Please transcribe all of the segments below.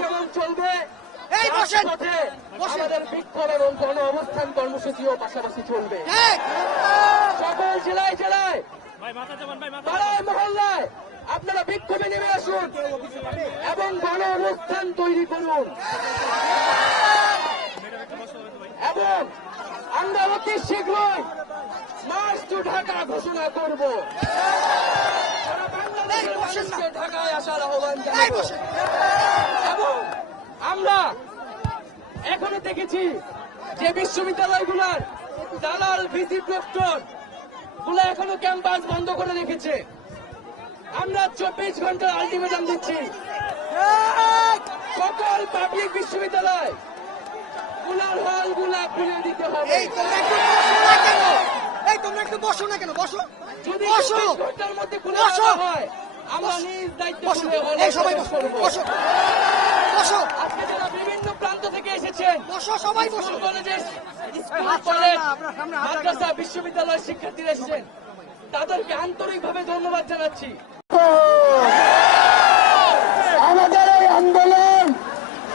যেমন চলবে। এই বসেন। আমাদের বিক্ষোভ এবং গণ অবস্থান কর্মসূচিও পাশাপাশি চলবে। সকল জেলায় জেলায়। পাড়ায় মহল্লায় আপনারা বিক্ষোভে নেমে আসুন এবং গণ অবস্থান তৈরি করুন। এবং আমরা অতি শীঘ্রই মার্চ টু ঢাকা ঘোষণা করব। ঢাকায় আসার আহ্বান জানাব। এবং আমরা এখনও দেখেছি যে বিশ্ববিদ্যালয়গুলোর দালাল ভিসি প্রক্টরগুলো এখনও ক্যাম্পাস বন্ধ করে রেখেছে। আমরা চব্বিশ ঘণ্টার আলটিমেটাম দিচ্ছি। সকল পাবলিক বিশ্ববিদ্যালয়গুলার হলগুলা খুলে দিতে হবে। এই তোমরা একটু বসো না কেন? বসো না কেন? যদি বসো। ঘণ্টার মধ্যে খুলে বসো। হয় আমরা নিজ দায়িত্ব বসো। সবাই। বসো। আজকে যারা বিভিন্ন প্রান্ত থেকে এসেছেন বসো সবাই বসো। কলেজের স্কুল কলেজ মাদ্রাসা বিশ্ববিদ্যালয়ের শিক্ষার্থীরা এসেছেন। তাদেরকে আন্তরিকভাবে ধন্যবাদ জানাচ্ছি। আমাদের এই আন্দোলন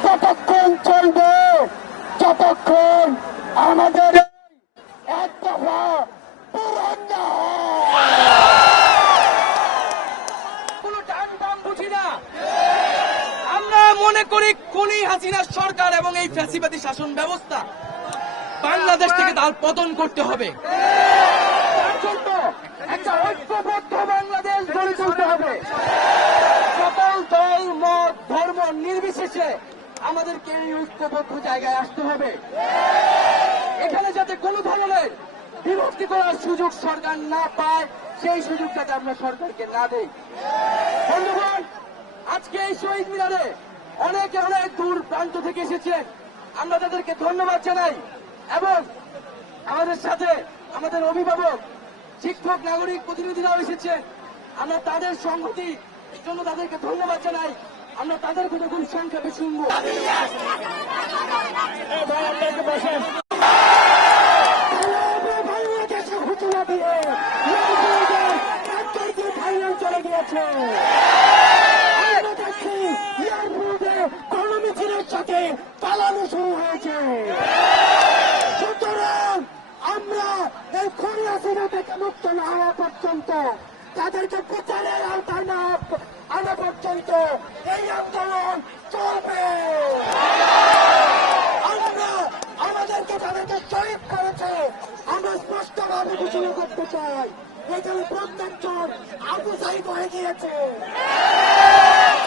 ততক্ষণ চলবে যতক্ষণ আমাদের এই এক দফা পূরণ না হয়। কোনো টান বাম বুঝি না আমরা মনে করি খুনি হাসিনা সরকার এবং এই ফ্যাসিবাদী শাসন ব্যবস্থা, বাংলাদেশ থেকে তার পতন করতে হবে। আসতে হবে। এখানে যাতে কোনো ধরনের সুযোগ সরকার না পায়, সেই সুযোগ যাতে আমরা সরকারকে না দেই। বন্ধুগণ, আজকে এই শহীদ মিনারে অনেকে অনেক দূর প্রান্ত থেকে এসেছে আমরা তাদেরকে ধন্যবাদ জানাই এবং আমাদের সাথে আমাদের অভিভাবক শিক্ষক নাগরিক প্রতিনিধিরাও এসেছে আমরা তাদের সংহতি জন্য তাদেরকে ধন্যবাদ জানাই আমরা তাদের কথা খুব সংক্ষেপে শুনব এই ভাই, আপনাকে বসেন বাংলাদেশে ঘোষণা দিয়ে এয়ারপোর্টে ফাইনাল চলে গিয়েছে আমরা দেখছি এয়ারপোর্টে গণমিছিলের সাথে পালানো শুরু হয়েছে। সুতরাং আমরা এই খনি হাসিনা থেকে মুক্ত না হওয়া পর্যন্ত, তাদেরকে বিচারের আওতায় না আনা পর্যন্ত এই আন্দোলন চলবে। আমরা আমাদেরকে তাদেরকে শহীদ করেছে, আমরা স্পষ্টভাবে ঘোষণা করতে চাই, এখানে প্রত্যেকজন আবু সাহিদ হয়ে গিয়েছে।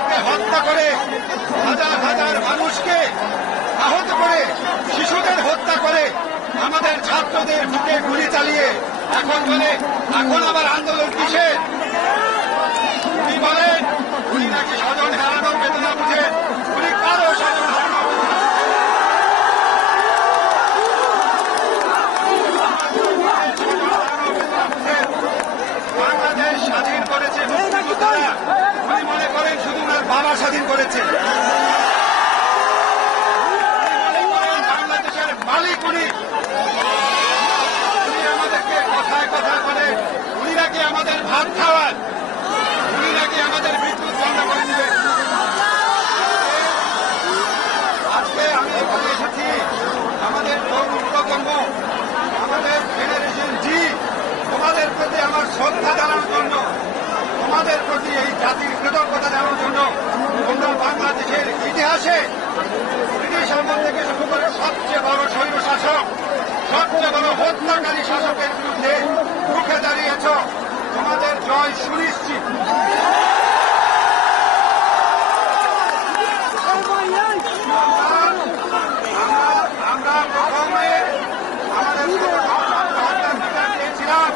তাকে হত্যা করে হাজার হাজার মানুষকে আহত করে, শিশুদের হত্যা করে, আমাদের ছাত্রদের বুকে গুলি চালিয়ে এখন বলে, এখন আবার আন্দোলন কিসে উনি বলেন? উনি নাকি স্বজন হারানো বেদনা বুঝেন। উনি কারও স্বজন বাংলাদেশ স্বাধীন করেছে উনি মনে করেন বাংলা স্বাধীন করেছে। বাংলাদেশের মালিক উনি। উনি আমাদেরকে কথায় কথা বলে, উনি নাকি আমাদের ভাত খাওয়ান। উনি নাকি আমাদের বিদ্যুৎ বন্ধ করে দিবে আজকে আমি এখানে এসেছি। আমাদের প্রজন্ম, আমাদের ফেডারেশন জি তোমাদের প্রতি আমার শ্রদ্ধা জানানোর জন্য, তোমাদের প্রতি এই জাতির কৃত সবচেয়ে বড় হত্যাকারী শাসকের বিরুদ্ধে রুখে দাঁড়িয়েছ। তোমাদের জয় সুনিশ্চিত। আমরা প্রথমে আমাদের চেয়েছিলাম